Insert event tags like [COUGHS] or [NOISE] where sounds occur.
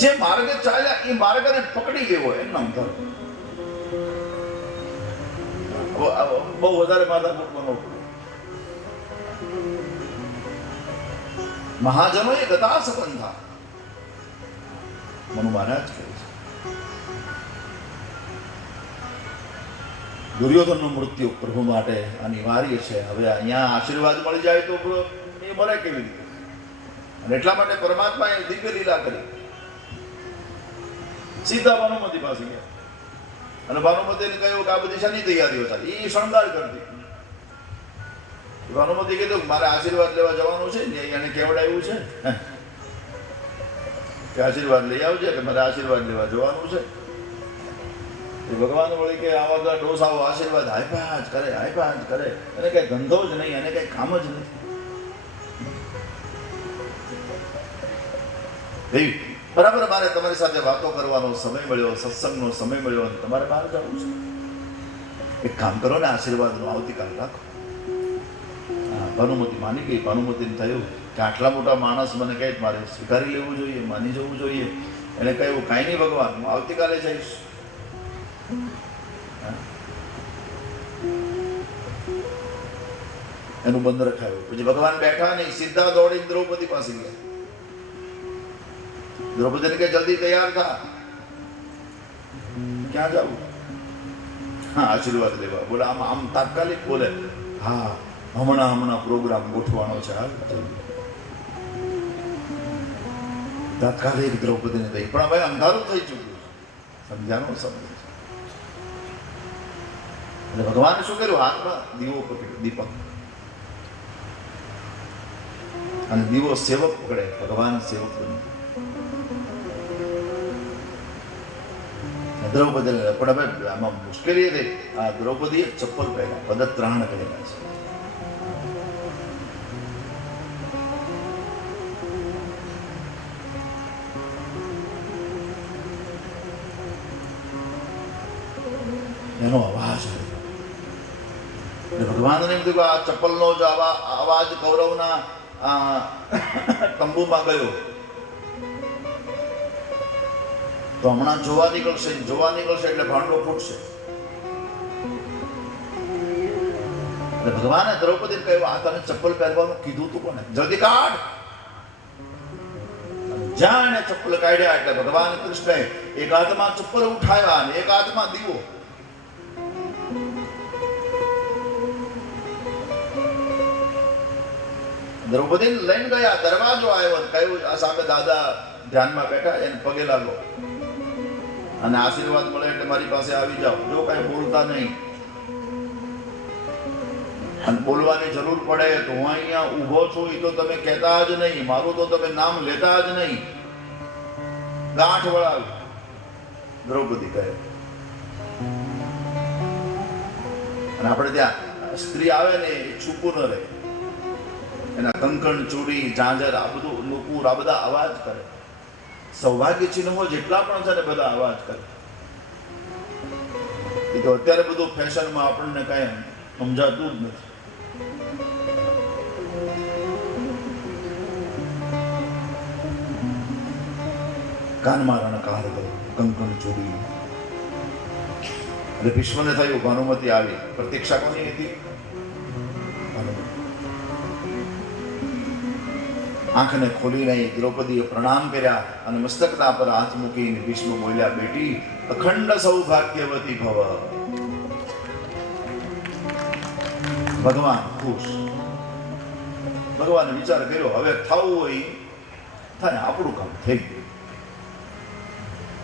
જે માર્ગે ચાલ્યા, એ માર્ગને પકડી ગયો એમ નામ ધર્મ બહુ વધારે માથાકૂટ બનવો મહાજનો મહાજનોએ ગતા સંબંધા મનુ મહારાજ કહે છે. દુર્યોધનનું મૃત્યુ પ્રભુ માટે અનિવાર્ય છે. હવે અહીંયા આશીર્વાદ મળી જાય તો એ મરે કેવી રીતે? અને એટલા માટે પરમાત્માએ દિવ્ય લીલા કરી. સીધા ભાનુમતી પાસે ગયા અને ભાનુમતીને કહ્યું કે આ બધી શાની તૈયારીઓ થાય એ શણગાર કરતી ભાનુમતી કીધું મારે આશીર્વાદ લેવા જવાનું છે, ને એને કેવડાવ્યું છે? કે આશીર્વાદ લઈ આવજે, કે મારે આશીર્વાદ લેવા જવાનું છે. એ ભગવાન વળી કે આવા બધા ડોસાઓ આશીર્વાદ આપ્યા જ કરે, આપ્યા જ કરે. એને કઈ ધંધો જ નહીં, એને કઈ કામ જ નહીં. બરાબર, મારે તમારી સાથે વાતો કરવાનો સમય મળ્યો, સત્સંગનો સમય મળ્યો અને તમારે બહાર જવું છે. એક કામ કરો ને, આશીર્વાદનો આવતીકાલ રાખો. ભાનુમતી માની ગઈ, ભાનુમતીને થયું કે આટલા મોટા માણસ મને કહે મારે સ્વીકારી લેવું જોઈએ, માની જવું જોઈએ. એને કહ્યું, કાંઈ નહીં ભગવાન, હું આવતીકાલે જઈશ. એનું બંધ રખાયું. પછી ભગવાન બેઠા નહીં, સીધા દોડીને દ્રૌપદી પાસે ગયા. દ્રૌપદીને કે જલ્દી તૈયાર થા ક્યાં જવું હા આશીર્વાદ લેવા બોલે આમ આમ તાત્કાલિક બોલે હા હમણાં હમણાં પ્રોગ્રામ ગોઠવાનો છે હાલ. તાત્કાલિક દ્રૌપદીને થઈ પણ હવે અંધારું થઈ ચૂક્યું સમજાનો સમજ એટલે ભગવાને શું કર્યું? હાથમાં દીવો પકડ્યો, દીપક. અને દીવો સેવક પકડે, ભગવાન સેવક બન્યો. દ્રૌપદી પણ હવે આમાં મુશ્કેલી હતી. આ દ્રૌપદીએ ચપ્પલ પહેર્યા. પદત્રાણ પહેર્યા છે. એનો અવાજ ભગવાનને એમ થયું આ ચપ્પલનો જ અવાજ કૌરવના [COUGHS] તંબુમાં ગયો. તો હમણાં જોવા નીકળશે જોવા નીકળશે એટલે ભાંડો ફૂટશે. એટલે ભગવાને દ્રૌપદી કહ્યું, આ તને ચપ્પલ પહેરવાનું કીધું તું કોને? જલ્દી કાઢ. જ્યાં એને ચપ્પલ કાઢ્યા એટલે ભગવાન કૃષ્ણએ એક હાથમાં ચપ્પલ ઉઠાવ્યા અને એક હાથમાં દીવો. દ્રૌપદી લઈને ગયા, દરવાજો આવ્યો કહ્યું, આ સામે દાદા ધ્યાનમાં બેઠા, એને પગે લાગો. અને આશીર્વાદ મળે એટલે મારી પાસે આવી જાઓ. જો કાંઈ બોલતા નહીં. અને બોલવાની જરૂર પડે તો હું અહીંયા ઊભો છું એ તો તમે કહેતા જ નહીં. મારું તો તમે નામ લેતા જ નહીં. ગાંઠ વળાવી. દ્રૌપદી કહે. અને આપણે ત્યાં સ્ત્રી આવે ને, એ છૂપું ન રહે. એના કંકણ, ચૂડી, ઝાંઝર, આ બધું નુપુર આ બધા અવાજ કરે. સૌભાગ્ય ચિહ્નો જેટલા પણ છે ને બધા અવાજ કરે. એ તો અત્યારે બધું ફેશનમાં આપણને કાંઈ સમજાતું જ નથી. કાનમાં રણકાર ગયો કંકણ ચોરી. એટલે ભીષ્મને થયું ભાનુમતી આવી. પ્રતીક્ષા કોની હતી? આંખને ખોલી નહીં દ્રૌપદીએ પ્રણામ કર્યા અને મસ્તકના પર હાથ મૂકીને ભીષ્મ બોલ્યા, બેટી, અખંડ સૌભાગ્યવતી ભવ. ભગવાન ખુશ. ભગવાને વિચાર કર્યો, હવે થવું હોય થાય આપણું કામ થઈ ગયું.